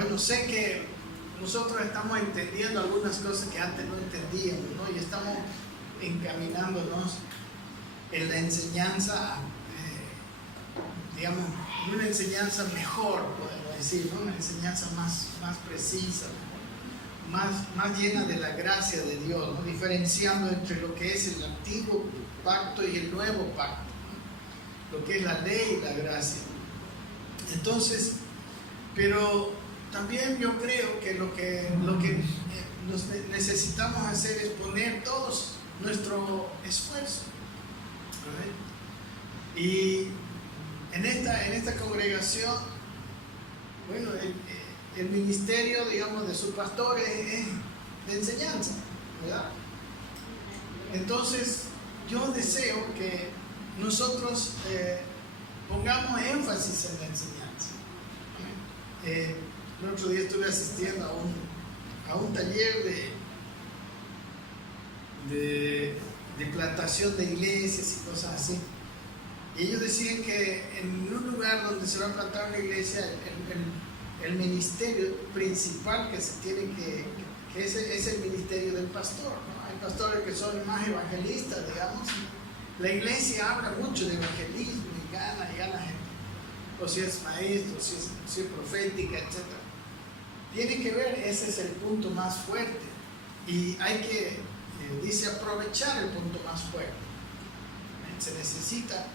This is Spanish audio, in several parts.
Bueno, sé que nosotros estamos entendiendo algunas cosas que antes no entendíamos, ¿no? Y estamos encaminándonos en la enseñanza, digamos, una enseñanza mejor, podemos decir, ¿no? Una enseñanza más precisa, más llena de la gracia de Dios, ¿no? Diferenciando entre lo que es el antiguo pacto y el nuevo pacto, ¿no? Lo que es la ley y la gracia. Entonces, pero también yo creo que lo que necesitamos hacer es poner todos nuestro esfuerzo, ¿verdad? Y en esta congregación, bueno, el ministerio, digamos, de su pastor es de enseñanza, ¿verdad? Entonces, yo deseo que nosotros pongamos énfasis en la enseñanza. El otro día estuve asistiendo a un taller de plantación de iglesias y cosas así. Y ellos decían que en un lugar donde se va a plantar una iglesia, el ministerio principal que se tiene que es el ministerio del pastor, ¿no? Hay pastores que son más evangelistas, digamos. La iglesia habla mucho de evangelismo y gana gente. O si es maestro, si es profética, etc. Tiene que ver, ese es el punto más fuerte. Y hay que, dice, aprovechar el punto más fuerte. Se necesita.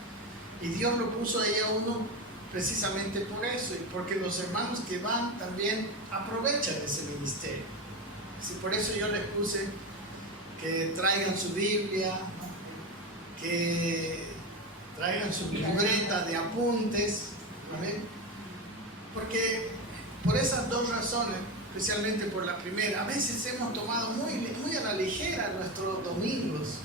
Y Dios lo puso ahí a uno precisamente por eso, y porque los hermanos que van también aprovechan ese ministerio. Así, por eso yo les puse que traigan su Biblia, ¿no? Que traigan su libreta de apuntes, ¿no? Porque por esas dos razones, especialmente por la primera, a veces hemos tomado muy a la ligera nuestros domingos.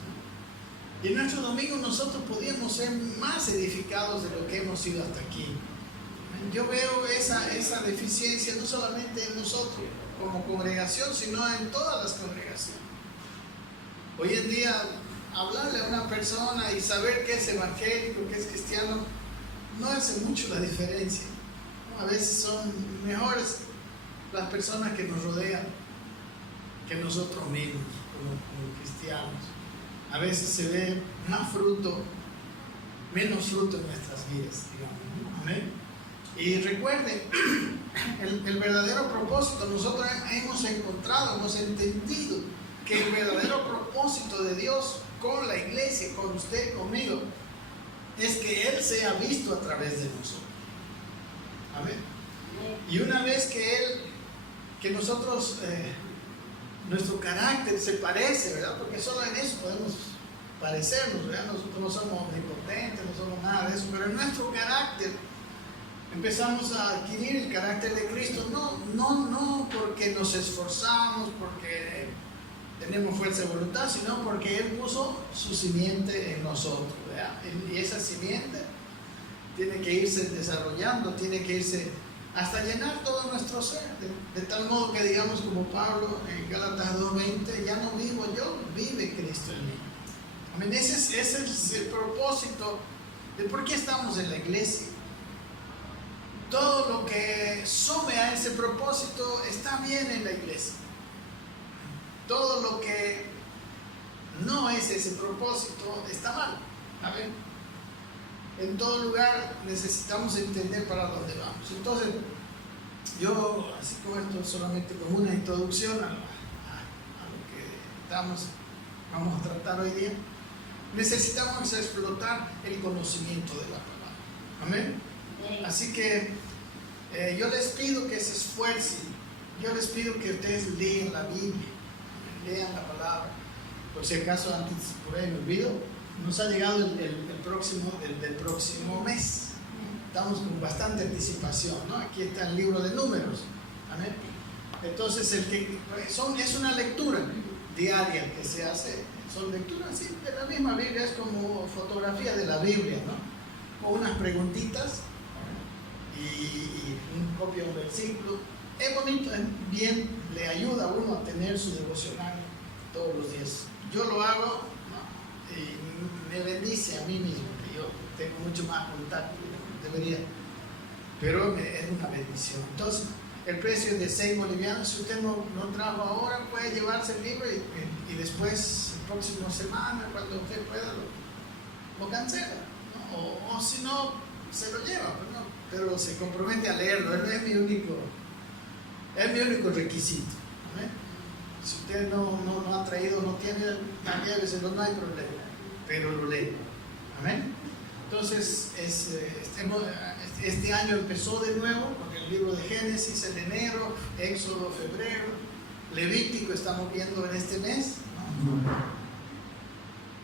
Y en nuestros domingos nosotros podíamos ser más edificados de lo que hemos sido hasta aquí. Yo veo esa deficiencia no solamente en nosotros como congregación, sino en todas las congregaciones. Hoy en día, hablarle a una persona y saber que es evangélico, que es cristiano, no hace mucho la diferencia. A veces son mejores las personas que nos rodean que nosotros mismos como cristianos. A veces se ve menos fruto en nuestras vidas, digamos. ¿Amén? Y recuerden, el verdadero propósito, nosotros hemos entendido que el verdadero propósito de Dios con la iglesia, con usted, conmigo, es que Él sea visto a través de nosotros. Amén. Y una vez que nosotros, nuestro carácter se parece, ¿verdad? Porque solo en eso podemos parecernos, ¿verdad? Nosotros no somos omnipotentes, no somos nada de eso, pero en nuestro carácter empezamos a adquirir el carácter de Cristo, no porque nos esforzamos, porque tenemos fuerza de voluntad, sino porque Él puso su simiente en nosotros, ¿verdad? Y esa simiente tiene que irse desarrollando, tiene que irse hasta llenar todo nuestro ser, de tal modo que digamos como Pablo en Gálatas 2:20, ya no vivo yo, vive Cristo en mí. Amén. Ese es el propósito de por qué estamos en la iglesia. Todo lo que sube a ese propósito está bien en la iglesia. Todo lo que no es ese propósito está mal. ¿Saben? En todo lugar necesitamos entender para dónde vamos. Entonces, yo, así como esto, solamente como una introducción a lo que vamos a tratar hoy día, necesitamos explotar el conocimiento de la palabra. Amén. Así que yo les pido que se esfuercen, yo les pido que ustedes lean la Biblia, lean la palabra. Por si acaso, antes por ahí me olvido, nos ha llegado el próximo mes. Estamos con bastante anticipación, ¿no? Aquí está el libro de Números. ¿Amén? Entonces, es una lectura diaria que se hace. Son lecturas así de la misma Biblia, es como fotografía de la Biblia, ¿no? Con unas preguntitas y un copia de un versículo. Es bonito, es bien, le ayuda a uno a tener su devocional todos los días. Yo lo hago, ¿no? Y me bendice a mí mismo, que yo tengo mucho más contacto de lo que debería, pero es una bendición. Entonces, el precio de 6 bolivianos. Si usted no trajo ahora, puede llevarse el libro y después, la próxima semana, cuando usted pueda, lo cancela, ¿no? O si no, se lo lleva, pues, ¿no? Pero se compromete a leerlo. Él es mi único requisito, ¿no? Si usted no ha traído, no tiene, lléveselo, no hay problema, pero lo lee. Amén. Entonces, este año empezó de nuevo con el libro de Génesis en enero, Éxodo, febrero, Levítico estamos viendo en este mes, ¿no?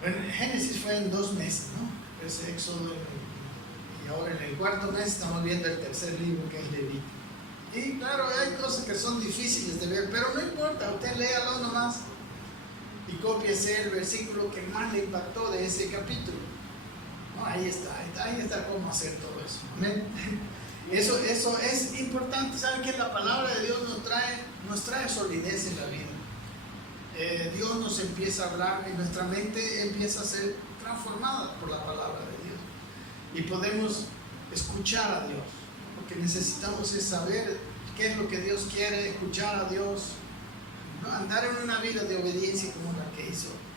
Bueno, Génesis fue en 2 meses, ¿no? Es Éxodo, y ahora en el 4º mes estamos viendo el 3er libro, que es Levítico. Y claro, hay cosas que son difíciles de ver, pero no importa, usted léalo nomás y cópiese el versículo que más le impactó de ese capítulo. No, ahí está cómo hacer todo eso. Amén. Eso es importante. ¿Saben que la palabra de Dios nos trae solidez en la vida? Dios nos empieza a hablar y nuestra mente empieza a ser transformada por la palabra de Dios. Y podemos escuchar a Dios. Lo que necesitamos es saber qué es lo que Dios quiere, escuchar a Dios, ¿no? Andar en una vida de obediencia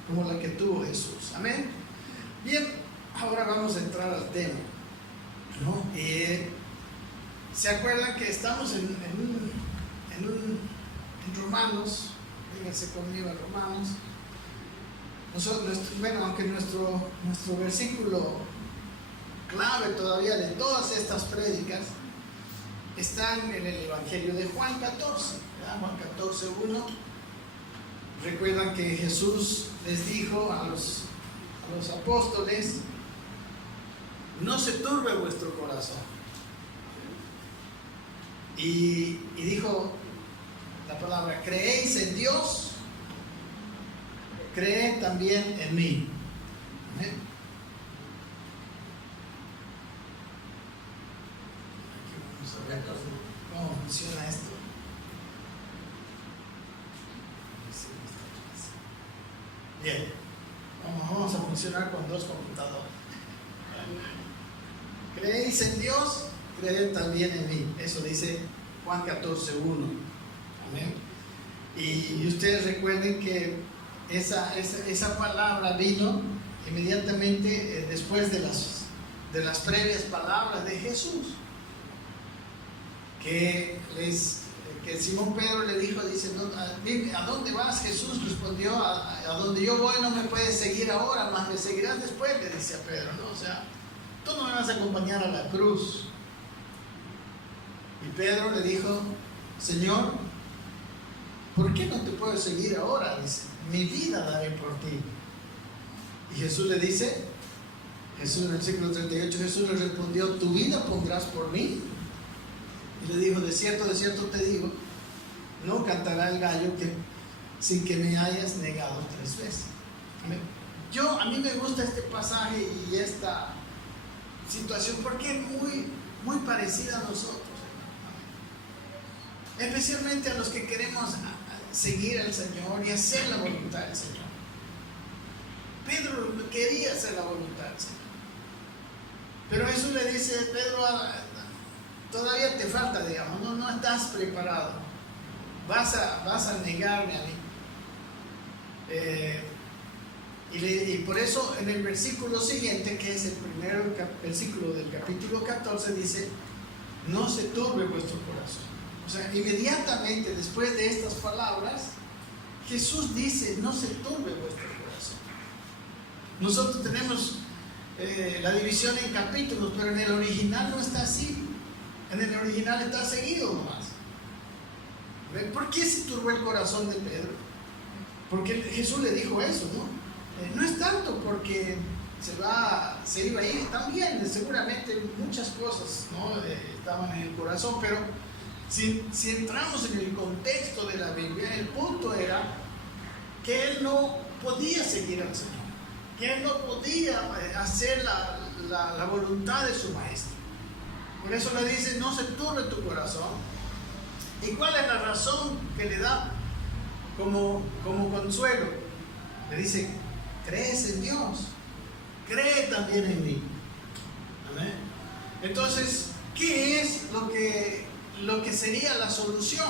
como la que tuvo Jesús. Amén. Bien. Ahora vamos a entrar al tema, ¿no? ¿Se acuerdan que estamos en Romanos? Vénganse conmigo a Romanos. Aunque nuestro versículo clave todavía de todas estas prédicas están en el Evangelio de Juan 14, ¿verdad? Juan 14:1. Recuerdan que Jesús les dijo a los apóstoles: no se turbe vuestro corazón. Y dijo la palabra: creéis en Dios, creed también en mí. ¿Amén? Aquí vamos a ver cómo funciona esto. Bien, vamos a funcionar con 2 computadoras. Creéis en Dios, creed también en mí. Eso dice Juan 14:1. Amén. Y ustedes recuerden que esa palabra vino inmediatamente después de las previas palabras de Jesús. Que Simón Pedro le dijo, dice: ¿a dónde vas? Jesús respondió: a donde yo voy no me puedes seguir ahora, mas me seguirás después, le dice a Pedro, ¿no? O sea, tú no me vas a acompañar a la cruz. Y Pedro le dijo: Señor, ¿por qué no te puedo seguir ahora? Dice: mi vida daré por ti. Y Jesús le dice, en el versículo 38, Jesús le respondió: ¿tu vida pondrás por mí? Y le dijo: de cierto te digo, no cantará el gallo sin que me hayas negado 3 veces. Amén. A mí me gusta este pasaje y esta situación porque es muy, muy parecida a nosotros, especialmente a los que queremos seguir al Señor y hacer la voluntad del Señor. Pedro quería hacer la voluntad del Señor, pero Jesús le dice: Pedro, todavía te falta, digamos, no estás preparado, vas a negarme a mí. Y por eso en el versículo siguiente, que es el primer versículo del capítulo 14, dice: no se turbe vuestro corazón. O sea, inmediatamente después de estas palabras, Jesús dice: no se turbe vuestro corazón. Nosotros tenemos la división en capítulos, pero en el original no está así. En el original está seguido nomás. ¿Por qué se turbó el corazón de Pedro? Porque Jesús le dijo eso, ¿no? No es tanto porque se iba a ir, también seguramente muchas cosas, ¿no? Estaban en el corazón, pero si entramos en el contexto de la Biblia, el punto era que él no podía seguir al Señor, que él no podía hacer la voluntad de su maestro. Por eso le dice: no se turbe tu corazón. ¿Y cuál es la razón que le da como consuelo? Le dice: crees en Dios, cree también en mí. Amén. Entonces, ¿qué es lo que lo que sería la solución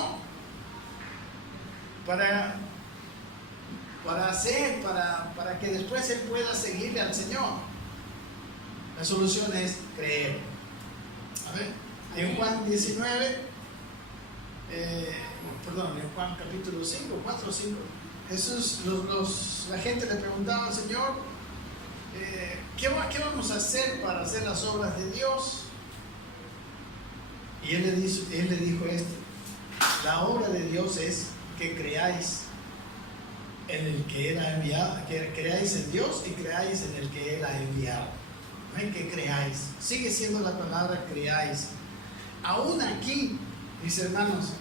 para que después él pueda seguirle al Señor. La solución es creer. A ver, en Juan 19, en Juan capítulo 5, 4 o 5, Jesús, la gente le preguntaba al Señor, ¿qué vamos a hacer para hacer las obras de Dios? Y él le dijo esto: la obra de Dios es que creáis en el que Él ha enviado, que creáis en Dios y creáis en el que Él ha enviado. No hay que creáis, sigue siendo la palabra creáis. Aún aquí, mis hermanos,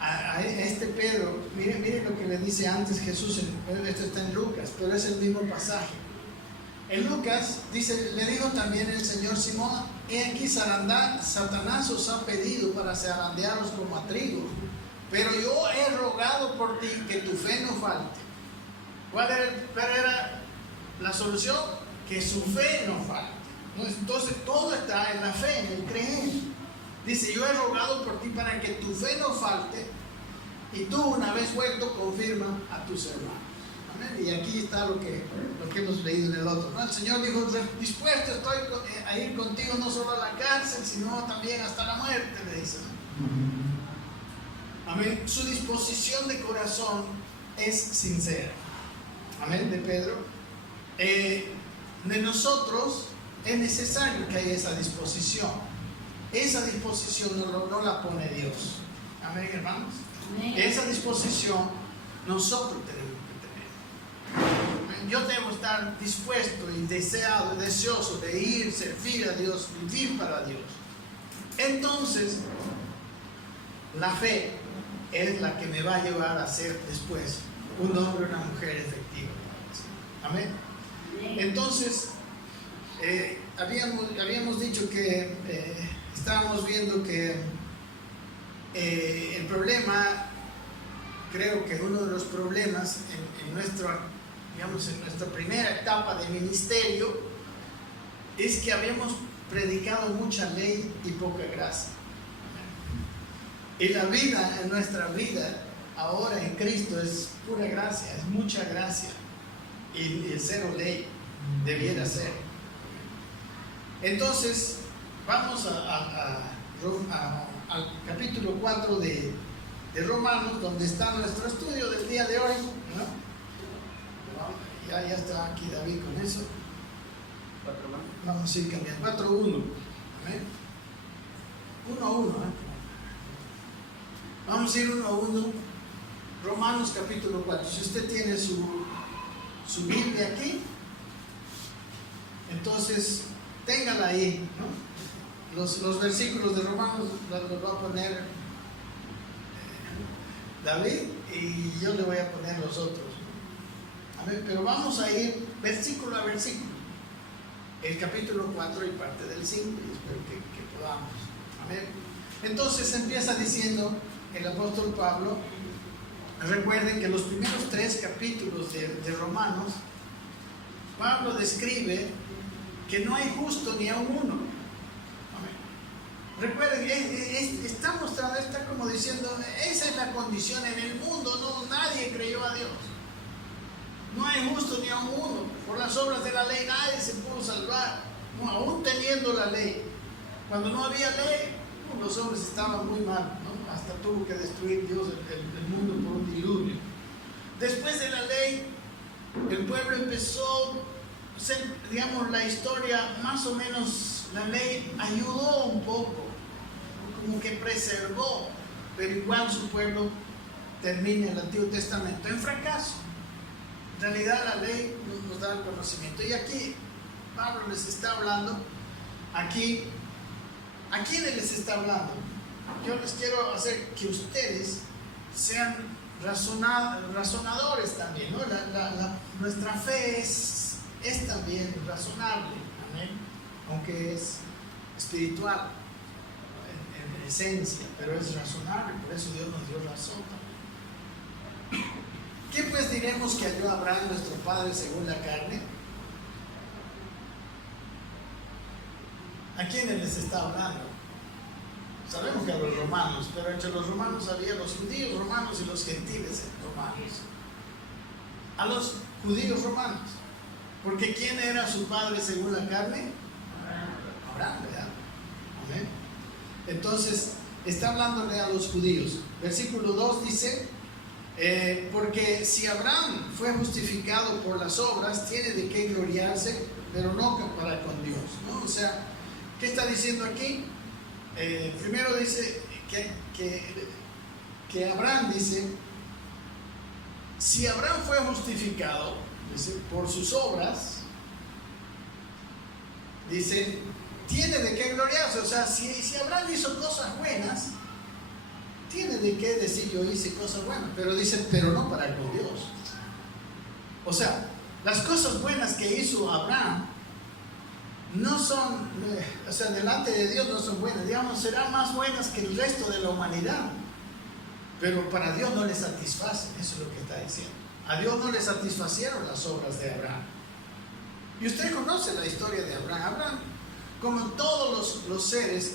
a este Pedro, miren lo que le dice antes Jesús, esto está en Lucas, pero es el mismo pasaje. En Lucas dice, le dijo también el Señor Simón: he aquí Satanás os ha pedido para zarandearos como a trigo, pero yo he rogado por ti que tu fe no falte. ¿Cuál era la solución? Que su fe no falte. Entonces todo está en la fe, en el creer. Dice, yo he rogado por ti para que tu fe no falte, y tú, una vez vuelto, confirma a tus hermanos. Amén. Y aquí está lo que hemos leído en el otro, ¿no? El Señor dijo, dispuesto estoy a ir contigo no solo a la cárcel, sino también hasta la muerte, le dice, ¿no? Amén. Su disposición de corazón es sincera. Amén, de Pedro. De nosotros es necesario que haya esa disposición. Esa disposición no la pone Dios. Amén, hermanos. Amén. Esa disposición nosotros tenemos que tener. Yo debo estar dispuesto y deseoso de ir, servir a Dios, vivir para Dios. Entonces, la fe es la que me va a llevar a ser después un hombre o una mujer efectiva. Amén. Entonces, habíamos dicho que estábamos viendo que el problema, creo que uno de los problemas en nuestra primera etapa de ministerio es que habíamos predicado mucha ley y poca gracia. Y la vida, en nuestra vida ahora en Cristo, es pura gracia, es mucha gracia, y el cero ley debiera ser. Entonces vamos al capítulo 4 de Romanos, donde está nuestro estudio del día de hoy, ¿no? Ya está aquí David con eso. Vamos a ir cambiando. 4.1. 1.1. Vamos a ir 1.1. Romanos capítulo 4. Si usted tiene su Biblia aquí, entonces téngala ahí, ¿no? Los versículos de Romanos los va a poner David, y yo le voy a poner los otros. A ver, pero vamos a ir versículo a versículo. El capítulo 4 y parte del 5, y espero que podamos. A ver. Entonces empieza diciendo el apóstol Pablo. Recuerden que los primeros 3 capítulos de Romanos, Pablo describe que no hay justo ni aun uno. Recuerden, está mostrando, está como diciendo, esa es la condición en el mundo, no, nadie creyó a Dios. No hay justo ni aun uno. Por las obras de la ley nadie se pudo salvar, no, aún teniendo la ley. Cuando no había ley, los hombres estaban muy mal, ¿no? Hasta tuvo que destruir Dios el mundo por un diluvio. Después de la ley, el pueblo empezó, digamos, la historia más o menos, la ley ayudó un poco, como que preservó, pero igual su pueblo termina el Antiguo Testamento en fracaso. En realidad la ley nos da el conocimiento. Y aquí Pablo les está hablando, aquí, ¿a quiénes les está hablando? Yo les quiero hacer que ustedes sean razonadores también, ¿no? Nuestra fe es también razonable, ¿amén? Aunque es espiritual en esencia, pero es razonable, por eso Dios nos dio razón también. ¿Qué pues diremos que halló Abraham nuestro padre según la carne? ¿A quiénes les está hablando? Sabemos que a los romanos, pero entre los romanos había los judíos romanos y los gentiles romanos. A los judíos romanos. Porque ¿quién era su padre según la carne? Abraham, ¿verdad? Amén. Entonces, está hablándole a los judíos. Versículo 2 dice, porque si Abraham fue justificado por las obras, tiene de qué gloriarse, pero no para con Dios, ¿no? O sea, ¿qué está diciendo aquí? Primero dice que Abraham dice, si Abraham fue justificado, dice, por sus obras, dice, tiene de qué gloriarse. O sea, si Abraham hizo cosas buenas, tiene de qué decir yo hice cosas buenas, pero dice, pero no para con Dios. O sea, las cosas buenas que hizo Abraham no son, o sea, delante de Dios no son buenas, digamos, serán más buenas que el resto de la humanidad, pero para Dios no le satisfacen. Eso es lo que está diciendo. A Dios no le satisfacieron las obras de Abraham. Y usted conoce la historia de Abraham. Abraham, como todos los seres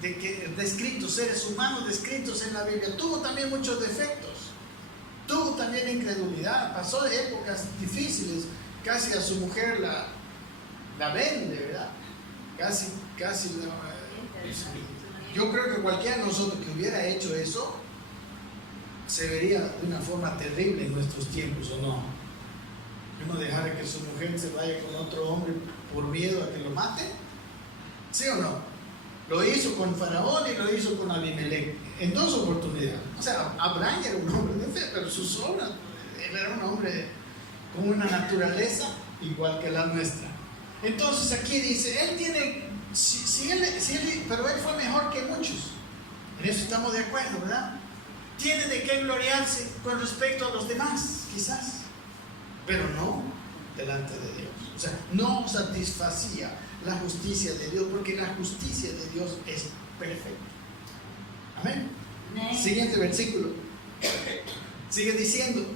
descritos, seres humanos descritos en la Biblia, tuvo también muchos defectos, tuvo también incredulidad, pasó épocas difíciles, casi a su mujer la vende, ¿verdad? Casi yo creo que cualquiera de nosotros que hubiera hecho eso se vería de una forma terrible en nuestros tiempos, ¿o no? Uno dejara que su mujer se vaya con otro hombre por miedo a que lo mate, ¿sí o no? Lo hizo con Faraón y lo hizo con Abimelech en 2 oportunidades. O sea, Abraham era un hombre de fe, pero sus obras, él era un hombre con una naturaleza igual que la nuestra. Entonces aquí dice, él tiene, pero él fue mejor que muchos. En eso estamos de acuerdo, ¿verdad? Tiene de qué gloriarse con respecto a los demás, quizás, pero no delante de Dios. O sea, no satisfacía la justicia de Dios, porque la justicia de Dios es perfecta. Amén. Siguiente versículo. Sigue diciendo,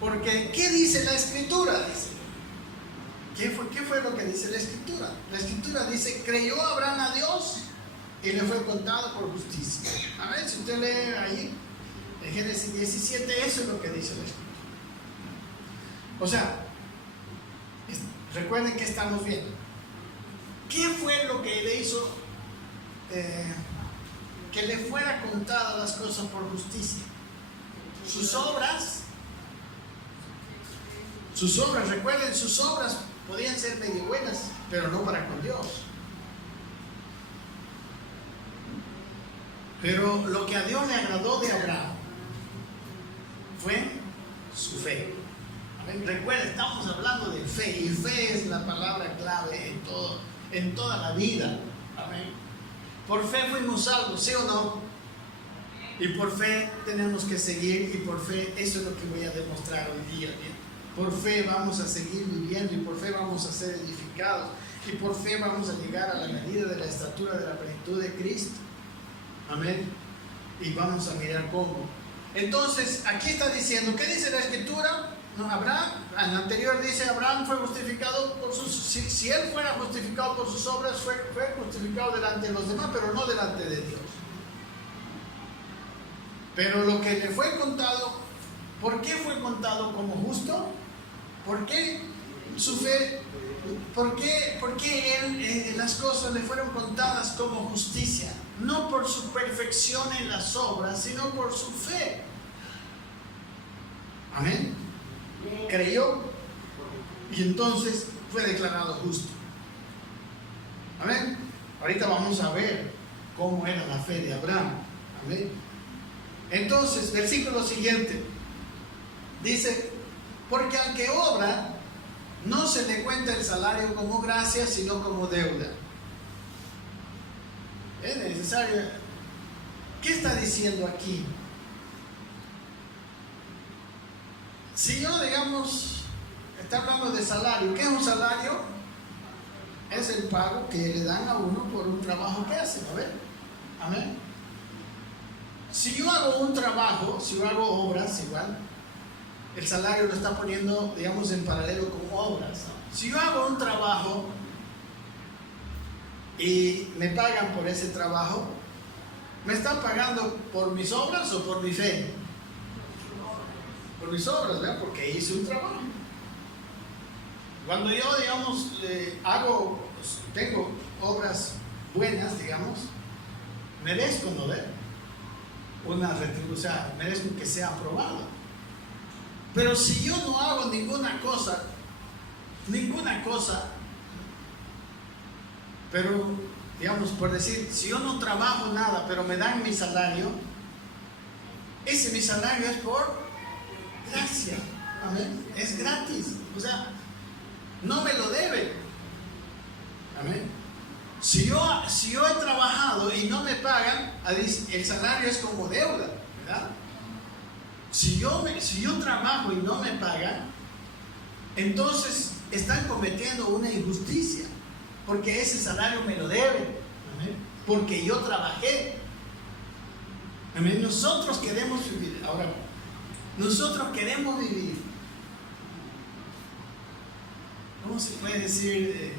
porque ¿qué dice la Escritura? Dice, ¿qué fue lo que dice la Escritura? La Escritura dice, creyó Abraham a Dios y le fue contado por justicia. A ver, si usted lee ahí en Génesis 17, eso es lo que dice la Escritura. O sea, recuerden que estamos viendo. ¿Qué fue lo que le hizo que le fuera contadas las cosas por justicia? Sus obras, recuerden, sus obras podían ser medio buenas, pero no para con Dios. Pero lo que a Dios le agradó de Abraham fue su fe. Recuerden, estamos hablando de fe, y fe es la palabra clave en toda la vida. Amén. Por fe fuimos salvos, ¿sí o no? Y por fe tenemos que seguir, y por fe, eso es lo que voy a demostrar hoy día. Por fe vamos a seguir viviendo, y por fe vamos a ser edificados, y por fe vamos a llegar a la medida de la estatura de la plenitud de Cristo. Amén. Y vamos a mirar cómo. Entonces, aquí está diciendo, ¿qué dice la Escritura? No, Abraham, en el anterior dice, Abraham fue justificado por sus... Si él fuera justificado por sus obras, fue justificado delante de los demás, pero no delante de Dios. Pero lo que le fue contado, ¿por qué fue contado como justo? ¿Por qué su fe? ¿Por qué él, las cosas le fueron contadas como justicia? No por su perfección en las obras, sino por su fe. Amén. Creyó y entonces fue declarado justo. Amén. Ahorita vamos a ver cómo era la fe de Abraham. Amén. Entonces, versículo siguiente dice, porque al que obra no se le cuenta el salario como gracia, sino como deuda. Es necesario. ¿Qué está diciendo aquí? Si yo, digamos, está hablando de salario, ¿qué es un salario? Es el pago que le dan a uno por un trabajo que hace, ¿no ven? Amén. Si yo hago un trabajo, si yo hago obras, igual, el salario lo está poniendo, digamos, en paralelo con obras, ¿no? Si yo hago un trabajo y me pagan por ese trabajo, ¿Me están pagando por mis obras o por mi fe? Por mis obras, ¿verdad? Porque hice un trabajo. Cuando yo, digamos, tengo obras buenas, digamos, merezco, ¿no? Una retribución, merezco que sea aprobado. Pero si yo no hago ninguna cosa, pero, digamos, por decir, si yo no trabajo nada, pero me dan mi salario, mi salario es por gracia. Amén. Es gratis. O sea, no me lo deben. Amén. Si yo he trabajado y no me pagan, el salario es como deuda, ¿verdad? Si yo trabajo y no me pagan, entonces están cometiendo una injusticia, porque ese salario me lo deben. Amén. Porque yo trabajé. Amén. Nosotros queremos vivir. Ahora, nosotros queremos vivir. ¿Cómo se puede decir?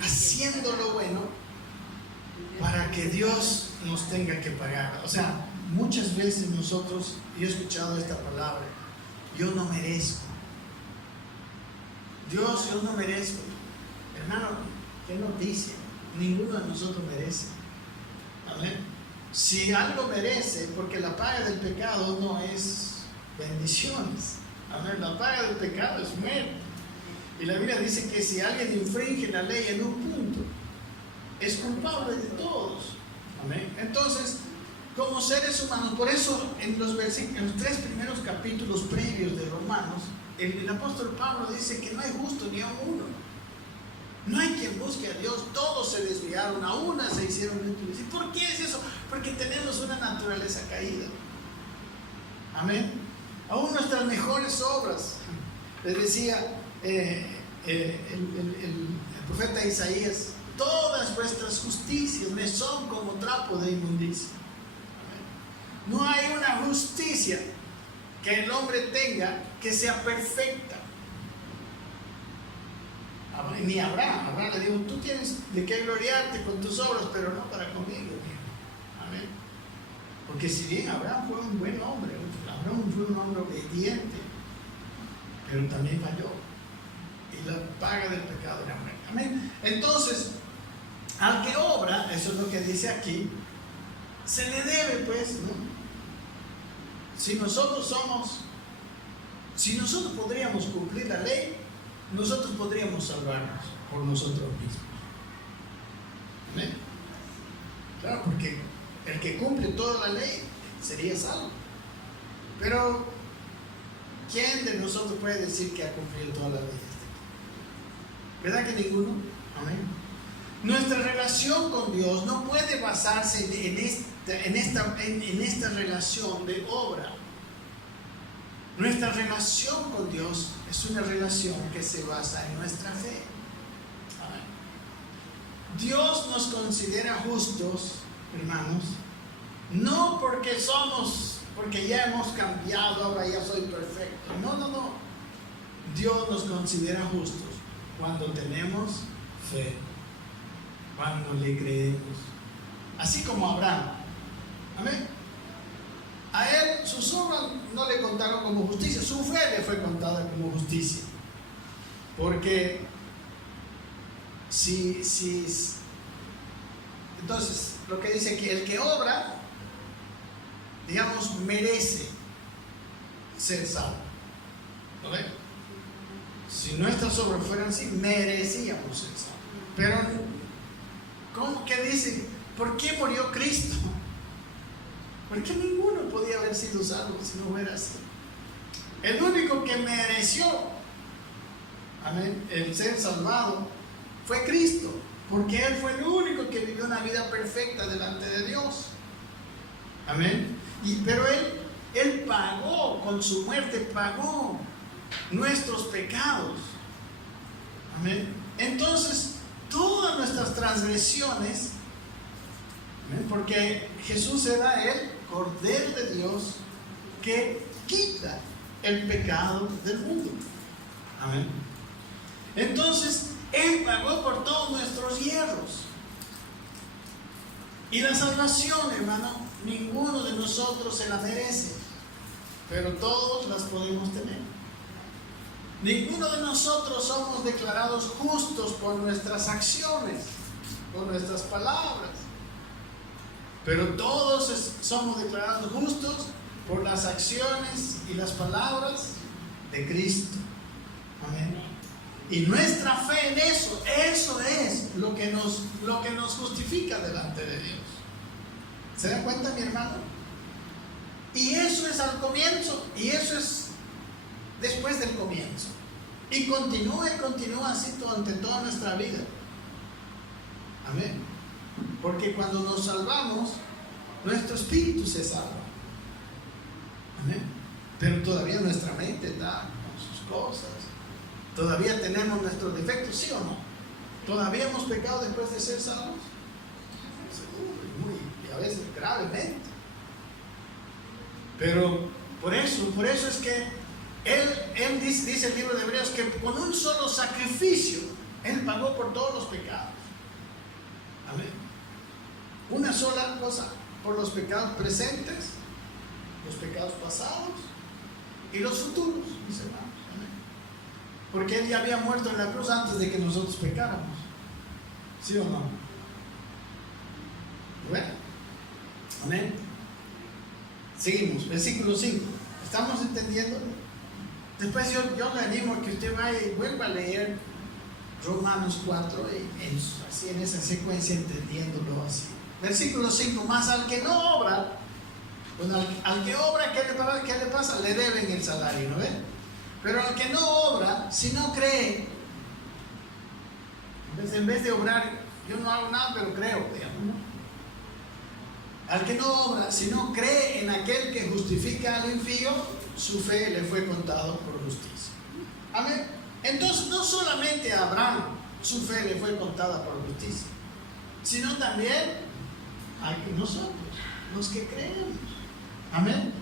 Haciendo lo bueno para que Dios nos tenga que pagar. O sea, muchas veces nosotros, yo he escuchado esta palabra, yo no merezco. Dios, yo no merezco. Hermano, qué noticia. Ninguno de nosotros merece. Amén. Si algo merece, porque la paga del pecado no es bendiciones. Amén. La paga del pecado es muerte. Y la Biblia dice que si alguien infringe la ley en un punto, es culpable de todos. Amén. Entonces, como seres humanos, por eso en los 3 primeros capítulos previos de Romanos, el apóstol Pablo dice que no hay justo ni a uno. No hay quien busque a Dios. Todos se desviaron, a una se hicieron inútiles. ¿Y por qué es eso? Porque tenemos una naturaleza caída. Amén. Aún nuestras mejores obras, les decía el profeta Isaías, todas vuestras justicias me son como trapo de inmundicia. Amén. No hay una justicia que el hombre tenga que sea perfecta. Ni Abraham le dijo, tú tienes de qué gloriarte con tus obras, pero no para conmigo. Amén. Porque si bien Abraham fue un buen hombre, Abraham fue un hombre obediente, pero también falló. Y la paga del pecado era muerte. Amén. Entonces, al que obra, eso es lo que dice aquí, se le debe, pues, ¿no? Si nosotros podríamos cumplir la ley, nosotros podríamos salvarnos por nosotros mismos. Amén. Claro, porque el que cumple toda la ley sería salvo. Pero ¿quién de nosotros puede decir que ha cumplido toda la ley? ¿Verdad que ninguno? Amén. Nuestra relación con Dios no puede basarse en esta relación de obra. Nuestra relación con Dios es una relación que se basa en nuestra fe. Amén. Dios nos considera justos, hermanos, no porque ya hemos cambiado, ahora ya soy perfecto. No. Dios nos considera justos cuando tenemos fe, cuando le creemos. Así como Abraham. Amén. A él sus obras no le contaron como justicia, su fe le fue contada como justicia. Porque entonces lo que dice que el que obra, digamos, merece ser salvo. ¿No ven? Si nuestras obras fueran así, merecíamos ser salvos. Pero, ¿cómo que dice? ¿Por qué murió Cristo? Porque ninguno podía haber sido salvo si no fuera así. El único que mereció, amén, el ser salvado fue Cristo, porque Él fue el único que vivió una vida perfecta delante de Dios. Amén. Pero Él pagó, con su muerte pagó nuestros pecados. Amén. Entonces, todas nuestras transgresiones, amén, porque Jesús era el Cordero de Dios que quita el pecado del mundo. Amén. Entonces, Él pagó por todos nuestros hierros. Y la salvación, hermano, ninguno de nosotros se la merece, pero todos las podemos tener. Ninguno de nosotros somos declarados justos por nuestras acciones, por nuestras palabras, pero todos somos declarados justos por las acciones y las palabras de Cristo. Amén. Y nuestra fe en eso es lo que nos justifica delante de Dios. ¿Se dan cuenta, mi hermano? Y eso es al comienzo, y eso es después del comienzo. Y continúa así ante toda nuestra vida. Amén. Porque cuando nos salvamos, nuestro espíritu se salva. Amén. Pero todavía nuestra mente está con sus cosas. Todavía tenemos nuestros defectos, ¿sí o no? ¿Todavía hemos pecado después de ser salvos? Seguro, y a veces gravemente. Pero por eso es que Él dice el libro de Hebreos que con un solo sacrificio Él pagó por todos los pecados. Amén. Una sola cosa, por los pecados presentes, los pecados pasados y los futuros, mis hermanos. Amén. Porque Él ya había muerto en la cruz antes de que nosotros pecáramos. ¿Sí o no? Bueno. Amén. Seguimos, versículo 5. ¿Estamos entendiendo? Después yo le animo a que usted vaya y vuelva a leer Romanos 4 así en esa secuencia, entendiéndolo así. Versículo 5, más al que no obra, bueno, al que obra, ¿qué le pasa? Le deben el salario, ¿no ven? Pero al que no obra, si no cree, en vez de obrar, yo no hago nada, pero creo, digamos, ¿no? Al que no obra, si no cree en aquel que justifica al impío, su fe le fue contado por justicia. Amén. Entonces, no solamente a Abraham su fe le fue contada por justicia, sino también a nosotros, los que creemos. Amén.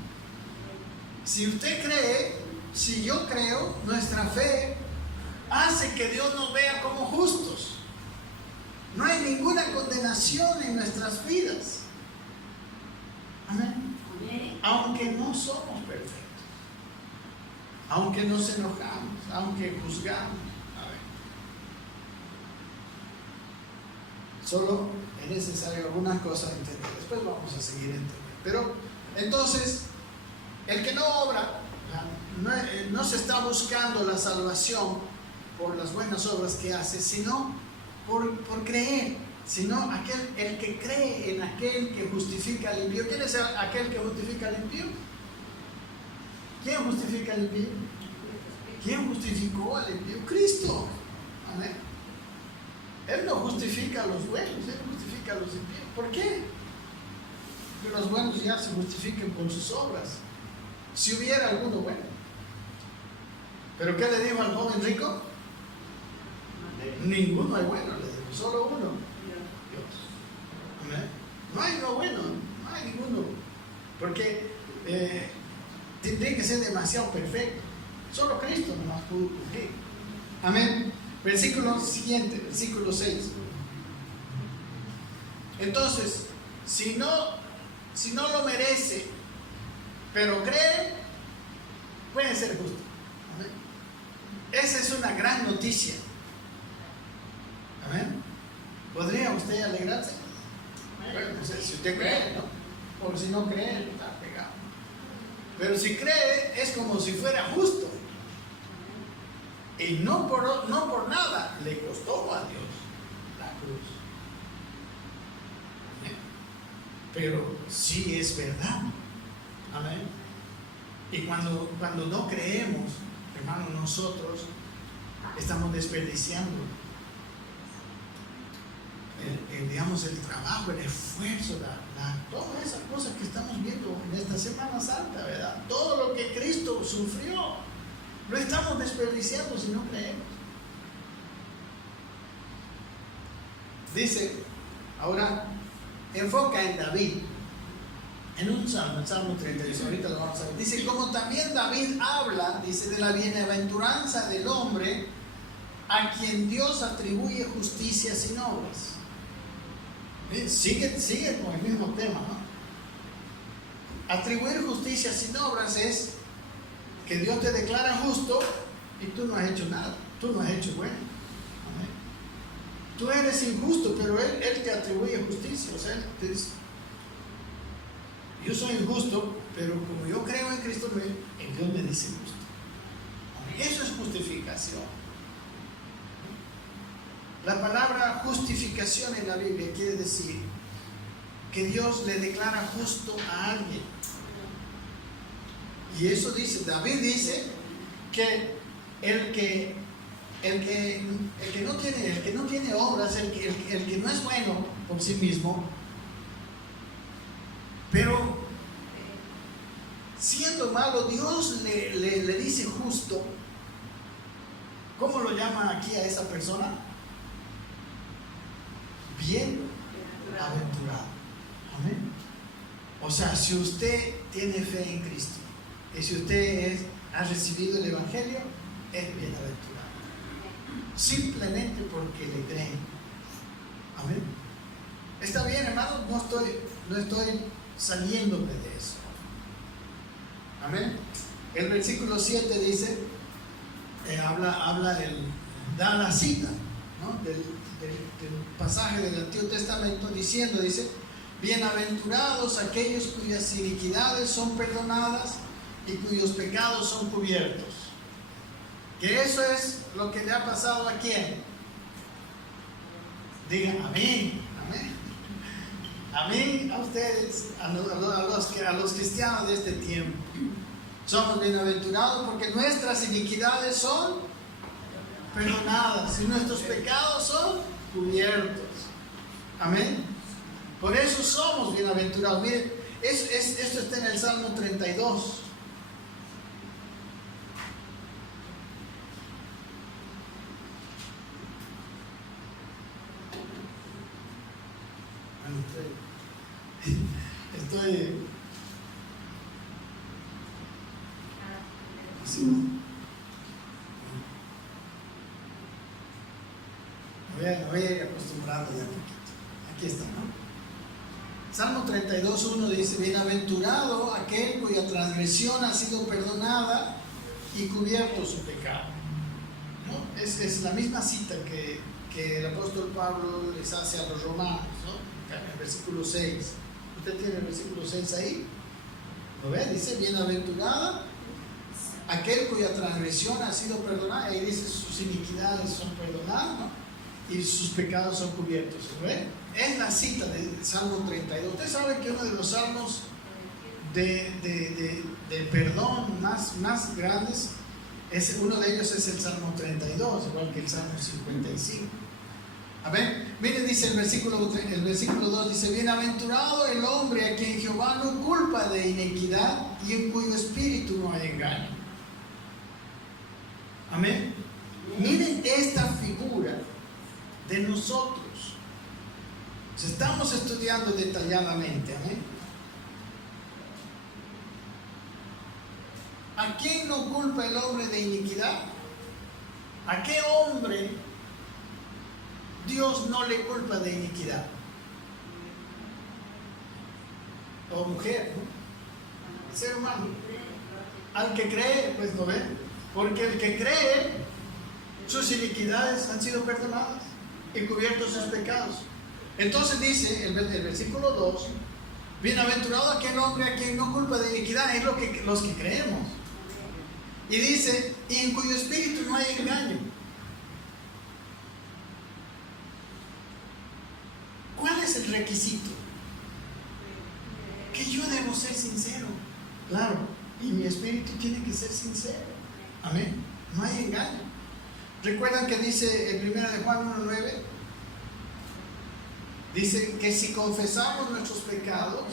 Si usted cree, si yo creo, nuestra fe hace que Dios nos vea como justos. No hay ninguna condenación en nuestras vidas. Amén. Aunque no somos perfectos, aunque nos enojamos, aunque juzgamos. Solo es necesario algunas cosas entender. Después vamos a seguir entendiendo. Pero entonces, el que no obra, no se está buscando la salvación por las buenas obras que hace, sino por creer. Sino el que cree en aquel que justifica al impío. ¿Quién es aquel que justifica al impío? ¿Quién justifica al impío? ¿Quién justificó al impío? Cristo. Amén. Él no justifica a los buenos, Él justifica a los impíos. ¿Por qué? Que los buenos ya se justifiquen con sus obras. Si hubiera alguno bueno. ¿Pero qué le dijo al joven rico? Ninguno hay bueno, le dijo, solo uno. No hay uno bueno, no hay ninguno, porque tendría que ser demasiado perfecto. Solo Cristo nomás pudo cumplir. Amén. Versículo siguiente, versículo 6. Entonces, si no lo merece, pero cree, puede ser justo. Amén. Esa es una gran noticia. Amén. ¿Podría usted alegrarse? Bueno, no sé, si usted cree, ¿no? Porque si no cree, está pegado. Pero si cree, es como si fuera justo. Y no por nada le costó a Dios la cruz. Amén. Pero sí es verdad. Amén. Y cuando no creemos, hermanos, nosotros estamos desperdiciando digamos, el trabajo, el esfuerzo, todas esas cosas que estamos viendo en esta Semana Santa, ¿verdad? Todo lo que Cristo sufrió, lo estamos desperdiciando si no creemos. Dice, ahora, enfoca en David, en un salmo, el Salmo 32, ahorita lo vamos a ver. Dice, como también David habla, dice, de la bienaventuranza del hombre a quien Dios atribuye justicia sin obras. Sigue con el mismo tema, ¿no? Atribuir justicia sin obras es que Dios te declara justo y tú no has hecho nada, tú no has hecho bueno. Amén. Tú eres injusto, pero Él te atribuye justicia. O sea, Él te dice, yo soy injusto, pero como yo creo en Cristo, Dios me dice justo. Amén. Eso es justificación. La palabra justificación en la Biblia quiere decir que Dios le declara justo a alguien. Y eso dice, David dice que el que no tiene obras, el que no es bueno por sí mismo, pero siendo malo, Dios le dice justo. ¿Cómo lo llama aquí a esa persona? Bienaventurado. Amén. O sea, si usted tiene fe en Cristo y si usted ha recibido el Evangelio, es bienaventurado. Simplemente porque le creen. Amén. Está bien, hermano, no estoy saliéndome de eso. Amén. El versículo 7 dice, da la cita, ¿no? del pasaje del Antiguo Testamento dice, bienaventurados aquellos cuyas iniquidades son perdonadas y cuyos pecados son cubiertos. Que eso es lo que le ha pasado a quién. Digan amén, amén. Amén a ustedes, a los cristianos de este tiempo. Somos bienaventurados porque nuestras iniquidades son perdonadas y nuestros pecados son cubiertos. Amén. Por eso somos bienaventurados. Miren, esto está en el Salmo 32. Estoy así, me voy a ir acostumbrando ya un poquito. Aquí está, ¿no? Salmo 32:1 dice, bienaventurado aquel cuya transgresión ha sido perdonada y cubierto su pecado. ¿No? Es la misma cita que el apóstol Pablo les hace a los romanos, ¿no? En el versículo 6. ¿Usted tiene el versículo 6 ahí? ¿Lo ve? Dice, bienaventurado aquel cuya transgresión ha sido perdonada. Ahí dice, sus iniquidades son perdonadas, ¿no? Y sus pecados son cubiertos. ¿Ve? Es la cita del Salmo 32. Usted sabe que uno de los salmos de perdón más grandes, uno de ellos es el Salmo 32, igual que el Salmo 55. A ver, miren, dice el versículo 2, dice, bienaventurado el hombre a quien Jehová no culpa de iniquidad y en cuyo espíritu no hay engaño. Amén. Miren esta figura de nosotros. Estamos estudiando detalladamente. Amén. ¿A quién no culpa el hombre de iniquidad? ¿A qué hombre Dios no le culpa de iniquidad? O mujer, ¿no? Ser humano. Al que cree, pues no ve. Porque el que cree, sus iniquidades han sido perdonadas y cubiertos sus pecados. Entonces dice el versículo 2, bienaventurado aquel hombre a quien no culpa de iniquidad, es los que creemos. Y dice, y en cuyo espíritu no hay engaño. ¿Cuál es el requisito? Que yo debo ser sincero. Claro, y mi espíritu tiene que ser sincero. Amén. No hay engaño. ¿Recuerdan que dice en 1 de Juan 1:9? Dice que si confesamos nuestros pecados,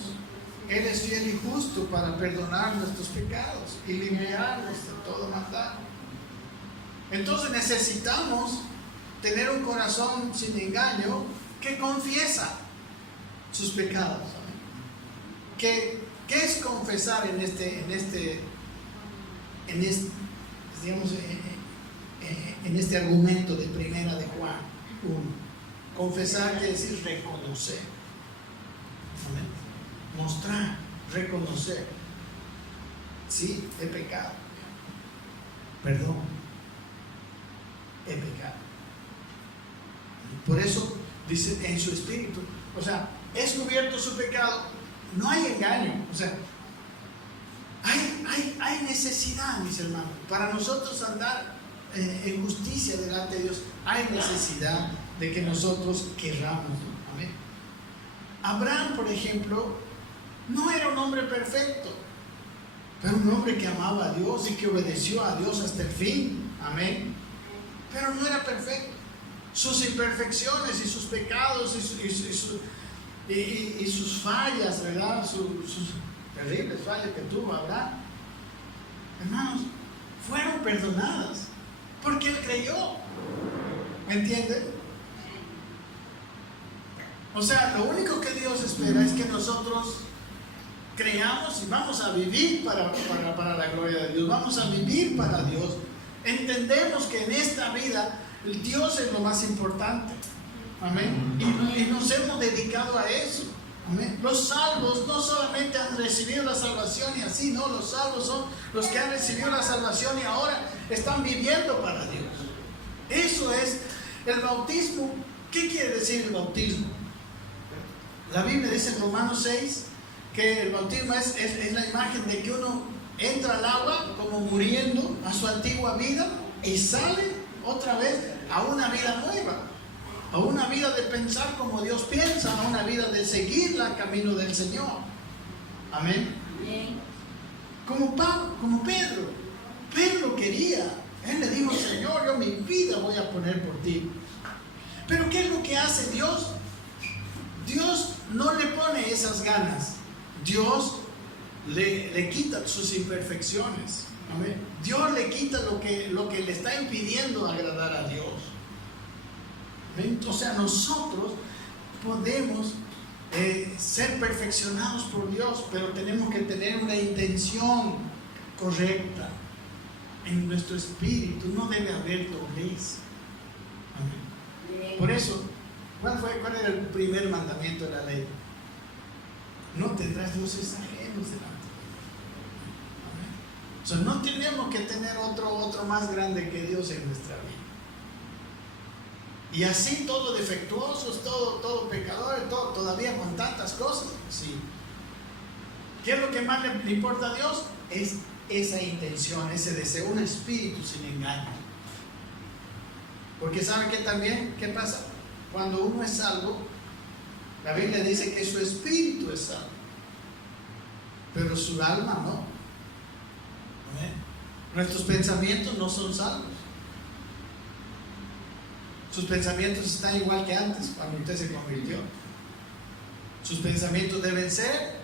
Él es fiel y justo para perdonar nuestros pecados y limpiarnos de todo maldad. Entonces necesitamos tener un corazón sin engaño que confiesa sus pecados. ¿Qué es confesar en este argumento de 1 de Juan 1? Confesar quiere decir reconocer. Amén. Mostrar, reconocer. Sí, he pecado. Perdón. He pecado. Por eso dice en su espíritu, o sea, es cubierto su pecado, no hay engaño, o sea, hay necesidad, mis hermanos, para nosotros andar en justicia delante de Dios, hay necesidad de que nosotros querramos. Amén. Abraham, por ejemplo, no era un hombre perfecto, pero un hombre que amaba a Dios y que obedeció a Dios hasta el fin. Amén. Pero no era perfecto. Sus imperfecciones y sus pecados y sus fallas, ¿verdad? Sus terribles fallas que tuvo Abraham, hermanos, fueron perdonadas porque él creyó. ¿Me entienden? O sea, lo único que Dios espera es que nosotros creamos y vamos a vivir para la gloria de Dios, vamos a vivir para Dios. Entendemos que en esta vida el Dios es lo más importante. Amén. Y nos hemos dedicado a eso. Amén. Los salvos no solamente han recibido la salvación y así, no, los salvos son los que han recibido la salvación y ahora están viviendo para Dios. Eso es el bautismo. ¿Qué quiere decir el bautismo? La Biblia dice en Romanos 6 que el bautismo es la imagen de que uno entra al agua como muriendo a su antigua vida y sale otra vez a una vida nueva, a una vida de pensar como Dios piensa, a una vida de seguir el camino del Señor. Amén. Como Pedro. Pedro quería, él le dijo: Señor, yo mi vida voy a poner por ti. Pero ¿qué es lo que hace Dios? Dios no le pone esas ganas. Dios le quita sus imperfecciones. Amén. Dios le quita lo que le está impidiendo agradar a Dios. Amén. O sea, nosotros podemos ser perfeccionados por Dios, pero tenemos que tener una intención correcta en nuestro espíritu. No debe haber doblez. Amén. Por eso, ¿cuál era el primer mandamiento de la ley? No tendrás dioses ajenos delante. O sea, no tenemos que tener otro más grande que Dios en nuestra vida. Y así todos defectuosos, todo pecadores, todavía con tantas cosas. Sí. ¿Qué es lo que más le importa a Dios? Es esa intención, ese deseo, un espíritu sin engaño. Porque ¿saben qué también? ¿Qué pasa? Cuando uno es salvo, la Biblia dice que su espíritu es salvo, pero su alma no. Nuestros pensamientos no son salvos. Sus pensamientos están igual que antes, cuando usted se convirtió. Sus pensamientos deben ser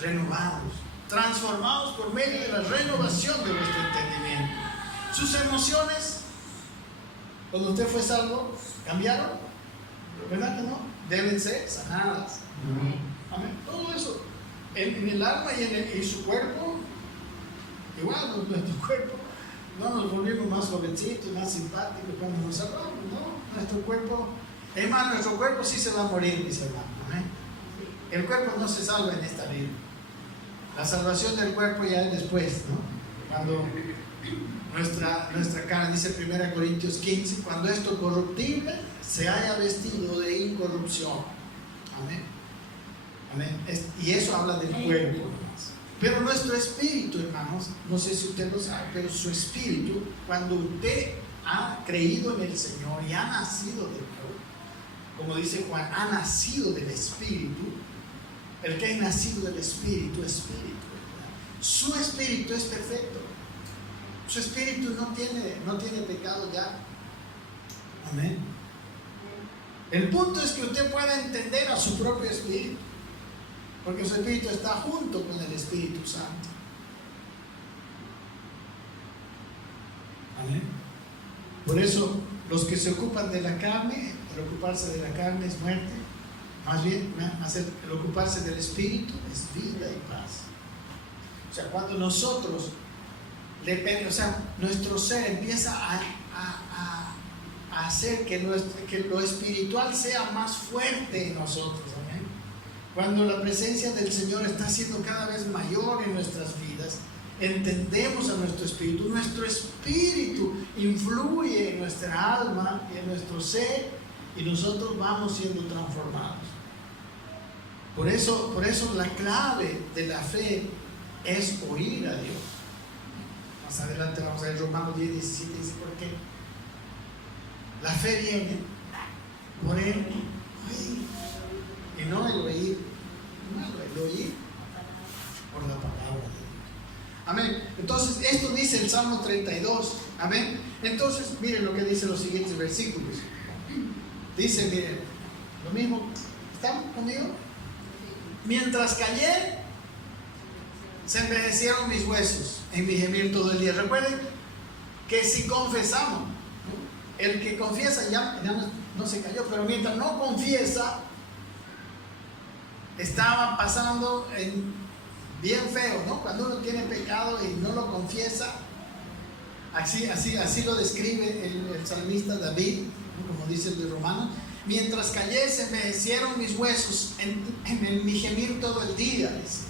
renovados, transformados por medio de la renovación de nuestro entendimiento. Sus emociones, cuando usted fue salvo, cambiaron, ¿verdad que no? Deben ser sanadas. Amén. Todo eso en el alma y en su cuerpo. Igual nuestro cuerpo, no nos volvimos más jovencitos, más simpáticos cuando nos salvamos, ¿no? Nuestro cuerpo, es más, nuestro cuerpo sí se va a morir, mis hermanos. ¿Eh? El cuerpo no se salva en esta vida. La salvación del cuerpo ya es después, ¿no? Cuando nuestra carne, dice 1 Corintios 15, cuando esto corruptible se haya vestido de incorrupción. Amén. Amén. Y eso habla del cuerpo. Pero nuestro espíritu, hermanos, no sé si usted lo sabe, pero su espíritu, cuando usted ha creído en el Señor y ha nacido de nuevo, como dice Juan, ha nacido del Espíritu. El que ha nacido del Espíritu, Espíritu, ¿verdad? Su espíritu es perfecto. Su espíritu no tiene pecado ya. Amén. El punto es que usted pueda entender a su propio espíritu, porque su espíritu está junto con el Espíritu Santo. Amén. Por eso, los que se ocupan de la carne, el ocuparse de la carne es muerte. Más bien, el ocuparse del Espíritu es vida y paz. O sea, cuando nosotros nuestro ser empieza a hacer que lo espiritual sea más fuerte en nosotros. Amén. cuando la presencia del Señor está siendo cada vez mayor en nuestras vidas, entendemos a nuestro espíritu influye en nuestra alma y en nuestro ser, y nosotros vamos siendo transformados. Por eso la clave de la fe es oír a Dios. Más adelante vamos a ver Romanos 10, 17, dice por qué. La fe viene por el oír, y no el oír, el oír por la palabra de Dios. Amén. Entonces, esto dice el Salmo 32. Amén. Entonces, miren lo que dice los siguientes versículos. Dice, miren, lo mismo. ¿Están conmigo? Mientras callé, se envejecieron mis huesos en mi gemir todo el día. Recuerden que si confesamos, el que confiesa ya no se cayó, pero mientras no confiesa, estaba pasando bien feo, ¿no? Cuando uno tiene pecado y no lo confiesa, así lo describe el salmista David, ¿no? Como dice el de Romanos. Mientras callé, se envejecieron mis huesos en mi gemir todo el día, dice.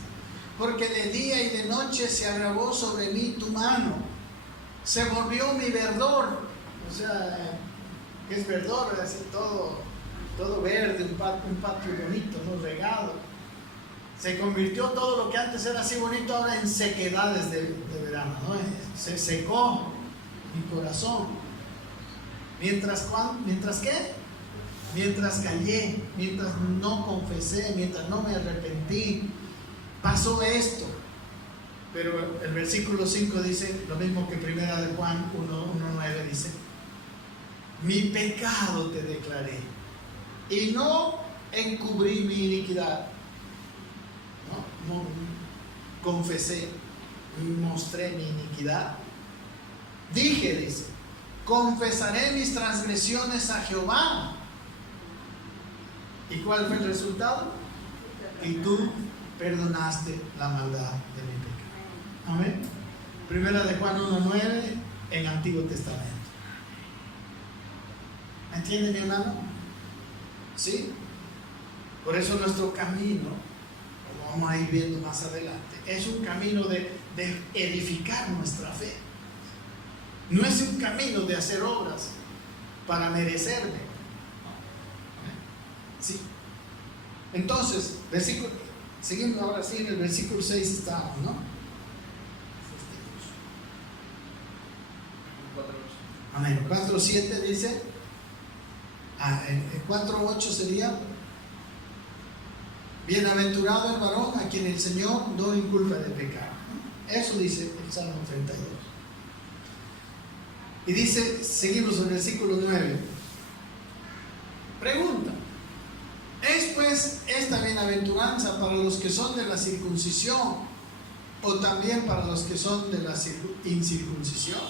Porque de día y de noche se agravó sobre mí tu mano, se volvió mi verdor. O sea, ¿qué es verdor? Es decir, todo verde, un patio bonito, ¿no? Regado. Se convirtió todo lo que antes era así bonito ahora en sequedades de verano, ¿no? Se secó mi corazón. ¿Mientras qué? Mientras callé, mientras no confesé, mientras no me arrepentí, pasó esto. Pero el versículo 5 dice lo mismo que primera de Juan 1:9 dice: mi pecado te declaré y no encubrí mi iniquidad. No confesé, mostré mi iniquidad. Dije, dice, confesaré mis transgresiones a Jehová. ¿Y cuál fue el resultado? Y tú perdonaste la maldad de mi pecado. Amén. Primera de Juan 1:9 en Antiguo Testamento. ¿Me entiende, mi hermano? ¿Sí? Por eso nuestro camino, como vamos a ir viendo más adelante, es un camino de edificar nuestra fe. No es un camino de hacer obras para merecerme. Sí. Entonces, seguimos ahora sí en el versículo 6 estamos, ¿no? Amén. 4:7 dice, el 4:8 sería: bienaventurado el varón a quien el Señor no inculpa de pecado. Eso dice el Salmo 32. Y dice, seguimos en el versículo 9. Pregunta: ¿es pues esta bienaventuranza para los que son de la circuncisión o también para los que son de la incircuncisión?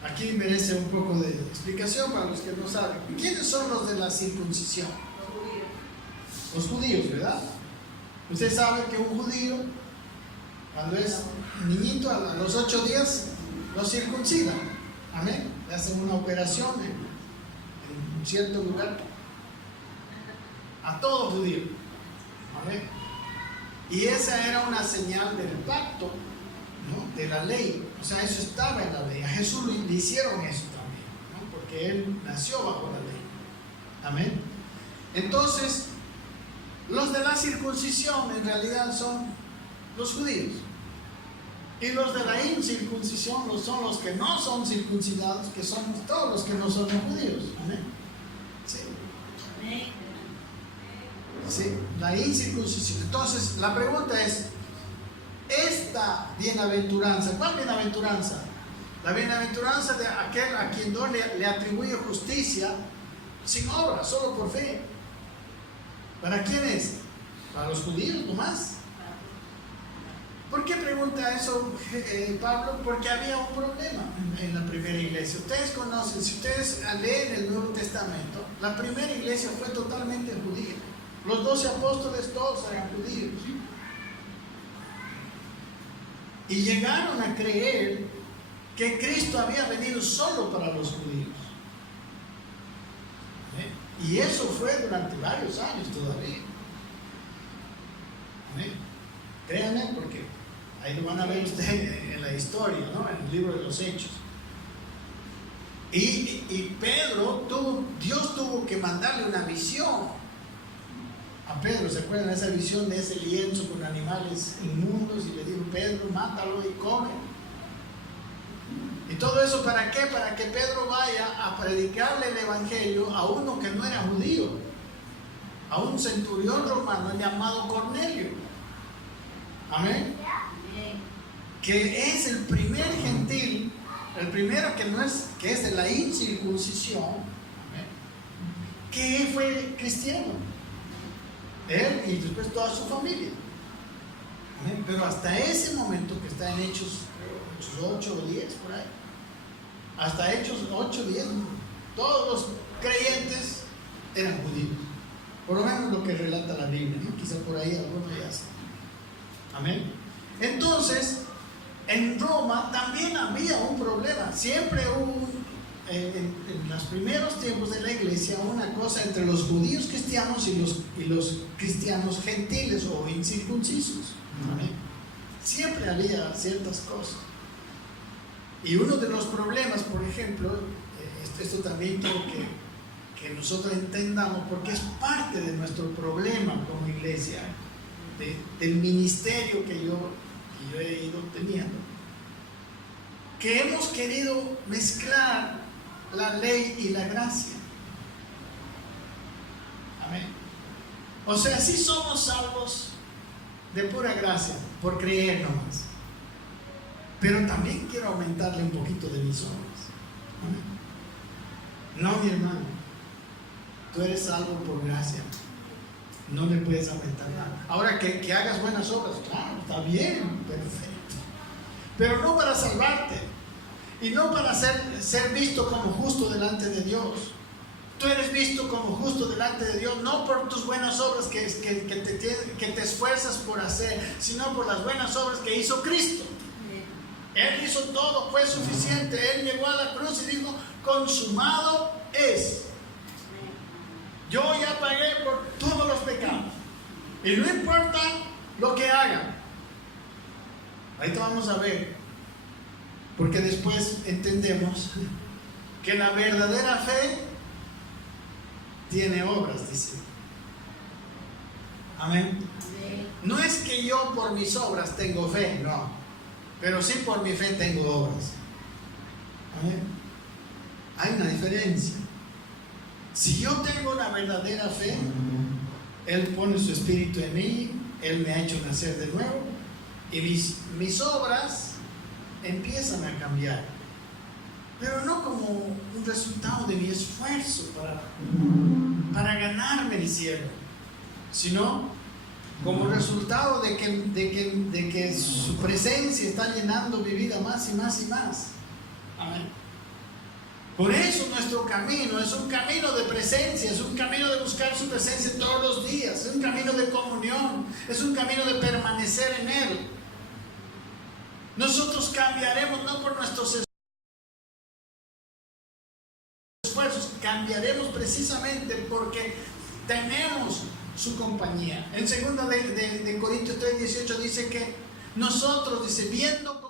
Aquí merece un poco de explicación para los que no saben. ¿Quiénes son los de la circuncisión? Los judíos, ¿verdad? Usted sabe que un judío, cuando es niñito, a los 8 días, lo circuncidan. Amén. Le hacen una operación en un cierto lugar a todo judío. Amén. Y esa era una señal del pacto, ¿no? De la ley. O sea, eso estaba en la ley. A Jesús le hicieron eso también, ¿no? Porque él nació bajo la ley. Amén. Entonces, los de la circuncisión en realidad son los judíos. Y los de la incircuncisión son los que no son circuncidados, que somos todos los que no somos judíos. Amén. Sí. Sí, la incircuncisión. Entonces, la pregunta es: esta bienaventuranza, ¿cuál bienaventuranza? La bienaventuranza de aquel a quien Dios le atribuye justicia sin obra, solo por fe. ¿Para quién es? Para los judíos nomás. ¿Por qué pregunta eso Pablo? Porque había un problema en la primera iglesia. Ustedes conocen, si ustedes leen el Nuevo Testamento, la primera iglesia fue totalmente judía. Los 12 apóstoles todos eran judíos. Y llegaron a creer que Cristo había venido solo para los judíos. Y eso fue durante varios años todavía. Créanme, porque ahí lo van a ver ustedes en la historia, ¿no? En el libro de los Hechos. Y Pedro, Dios tuvo que mandarle una visión a Pedro. ¿Se acuerdan de esa visión de ese lienzo con animales inmundos? Y le dijo: Pedro, mátalo y come. ¿Y todo eso para qué? Para que Pedro vaya a predicarle el evangelio a uno que no era judío, a un centurión romano llamado Cornelio. Amén. Que es el primer gentil, el primero que es de la incircuncisión. Amén. Que fue cristiano, él y después toda su familia. Amén. Pero hasta ese momento, que está en Hechos 8 o 10 por ahí, hasta Hechos 8 o 10, todos los creyentes eran judíos, por lo menos lo que relata la Biblia, ¿no? Quizá por ahí algunos ya están. Amén. Entonces, en Roma también había un problema. Siempre hubo en los primeros tiempos de la iglesia una cosa entre los judíos cristianos y los cristianos gentiles o incircuncisos. Amén. Siempre había ciertas cosas. Y uno de los problemas, por ejemplo, esto también quiero que nosotros entendamos, porque es parte de nuestro problema como iglesia, del ministerio que yo he ido teniendo, que hemos querido mezclar la ley y la gracia. Amén. O sea, sí somos salvos de pura gracia, por creer nomás, pero también quiero aumentarle un poquito de mis obras. Amén. No, mi hermano, tú eres salvo por gracia, no le puedes aumentar nada. Ahora que hagas buenas obras, claro, está bien, perfecto, pero no para salvarte y no para ser visto como justo delante de Dios. Tú eres visto como justo delante de Dios no por tus buenas obras que te esfuerzas por hacer, sino por las buenas obras que hizo Cristo. Él hizo todo, fue suficiente. Él llegó a la cruz y dijo: consumado es. Yo ya pagué por todos los pecados, y no importa lo que hagan. Ahorita vamos a ver, porque después entendemos que la verdadera fe tiene obras, dice. Amén. No es que yo por mis obras tengo fe, no, pero sí por mi fe tengo obras. Amén. Hay una diferencia. Si yo tengo una verdadera fe, Él pone su espíritu en mí, Él me ha hecho nacer de nuevo, y mis obras empiezan a cambiar, pero no como un resultado de mi esfuerzo para ganarme el cielo, sino como resultado de que su presencia está llenando mi vida más y más y más. Amén. Por eso nuestro camino es un camino de presencia, es un camino de buscar su presencia todos los días, es un camino de comunión, es un camino de permanecer en Él. Nosotros cambiaremos no por nuestros esfuerzos, cambiaremos precisamente porque tenemos su compañía. En 2 de Corintios 3:18 dice que nosotros, dice, viendo